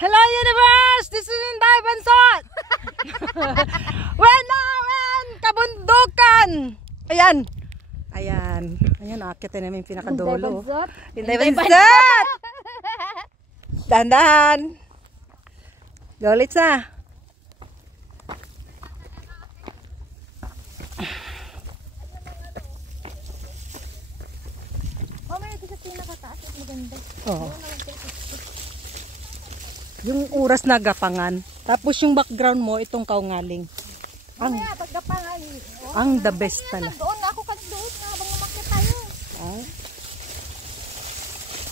Hello universe! This is Inday Bansot! When kabundukan! Ayan! Ayan. Ayan, akit na namin pinakadulo. Inday Bansot! Dahan-dahan! Gaulits na! Mamaya di sa pinakataas at maganda. Oo. Yung oras na gapangan. Tapos yung background mo, itong kaungaling. Mamaya paggapangan. Ang the best talaga. Doon na ako doon na habang umakyat tayo. Ah.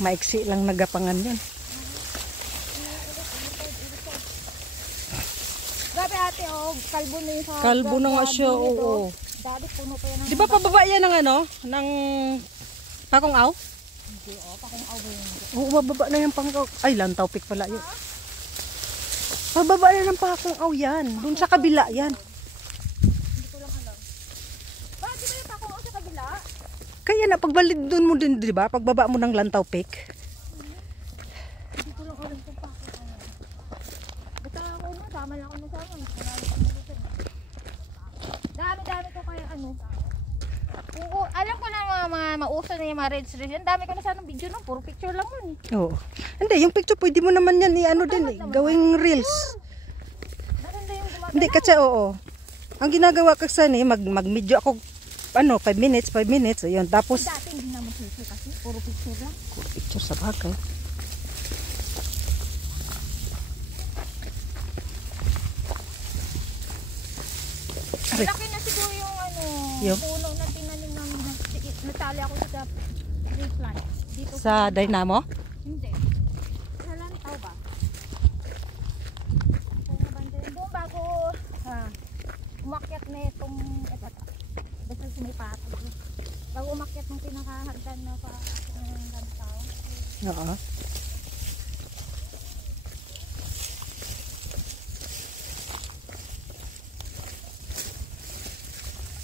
Maiksi lang nagapangan yan. Grabe ate, oh, kalbo na yung sa... Kalbo na nga siya, oo. Dati puno pa yan ng... Di ba pababa yan ng ano? Ng pakungaw? Hindi, oh, pakungaw ba yun? Oo, mababa na yung pakungaw. Ay, lantaw pik pala yun. Pababa na ng pakungaw yan. Doon sa kabila yan. Hindi ko lang alam. Ba, di ba yung pakungaw sa kabila? Kaya na, pagbalik doon mo din, di ba? Pagbaba mo ng lantaw pik. Hindi ko lang alam kung pakungaw. Basta ako na, tama lang ako na sa amin. Dami-dami ko kaya ano. Oo, alam ko na mga mauso na yung mga reels. Ang dami ko na sanang video nun. Puro picture lang nun. Oo. Hindi, yung picture pwede mo naman yan i-ano din, gawing reels. Maganda yung gumagana. Hindi, kasi oo. Ang ginagawa kasi ni mag-video ako, 5 minutes. Ayun, tapos... Dati hindi naman picture kasi. Puro picture lang. Picture sa bagay. Malaki na siguro yung ano, Yung? puno na tinanim namin. Natali ako sa tree plant. Dito Sa dynamo? Hindi. Sa lantaw ba? Kaya banda yun. Doon bago umakyat na itong basta sa may patag. Bago umakyat ng pinakahagdan na pa ng lantaw. Oo.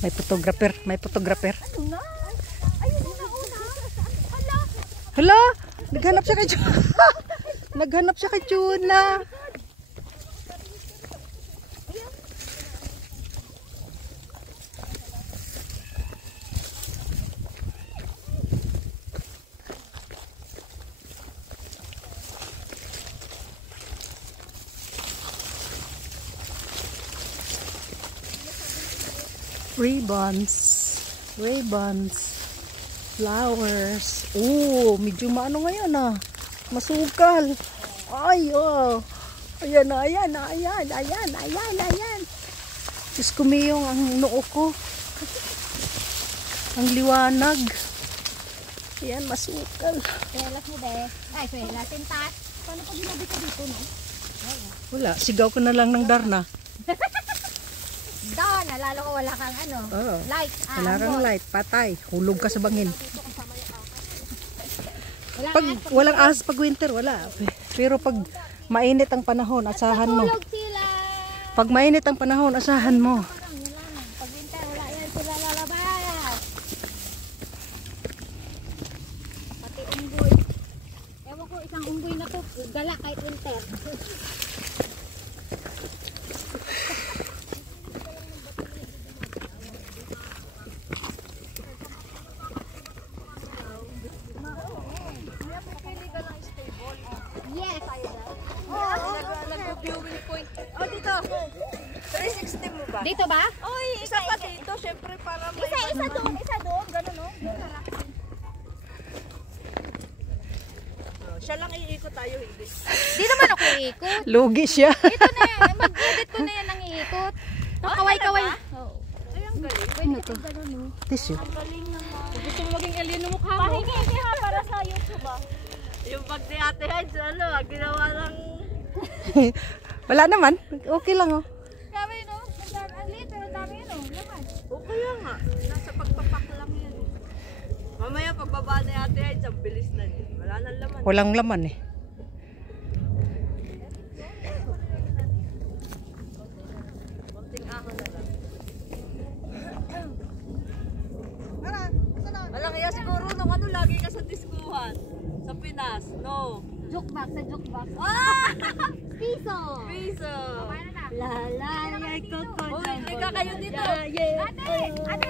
May photographer. Ano na? Ayun na una. Hala. Hala, naghanap siya kay Juna. Naghanap siya kay Juna. Ribbons, flowers. Oh, medyo maano ngayon masukal. Ay, oh. Ayan. Diyos ko, Miyong, ang noo ko. Ang liwanag. Ayan, masukal. Swelas mo be. Ay, swelas. Tintas. Paano pag ginabi ka dito, no? Wala, sigaw ko na lang ng Darna. Doon, nalalo ko wala kang ano. Oo. Light. Wala kang light, patay. Hulog ka sa bangin. Pag walang ahas pag winter, wala. Pero pag mainit ang panahon, asahan mo. Tulog sila. Pag mainit ang panahon, asahan mo. Pag winter, wala yan sila lalabas. Pati unggoy. Ewan ko, isang unggoy na to. Gala kahit winter. Yes. Nag-viewing point. Oh, dito. 360 mo ba? Dito ba? Oy, isa pa dito. Syempre para may... Isa doon. Ganun, no? Oh, siya lang iikot tayo, hindi. Di naman ako iikot. Lugi siya. Ito na yan. Mag-edit ko na yan ang iikot. Ang kaway-kaway. Oo. Ay, ang galing. Pwede ito ganun, no? Tissue. Ang galing naman. Gusto mo maging alien ng mukha mo? Pahingi ha para sa YouTube ba? Yung pag ni Ate Heads, ginawa lang... Wala naman. Okay lang, oh. Sabi, no? Ang liit, pero ang dami yun, no? Laman. O kaya nga, nasa pagpapak lang yan. Mamaya pagbaba ni Ate Heads, ang bilis na din. Wala nang laman. Walang laman eh. Konting ahon na lang. Wala kaya siguro nung lagi ka sa diskuhan. Sa Pinas, no? Jukebox, sa jukebox. Ah! piso. Piso. Paano na? La la la, koko. Uy, teka kayo dito. Ate! Ate,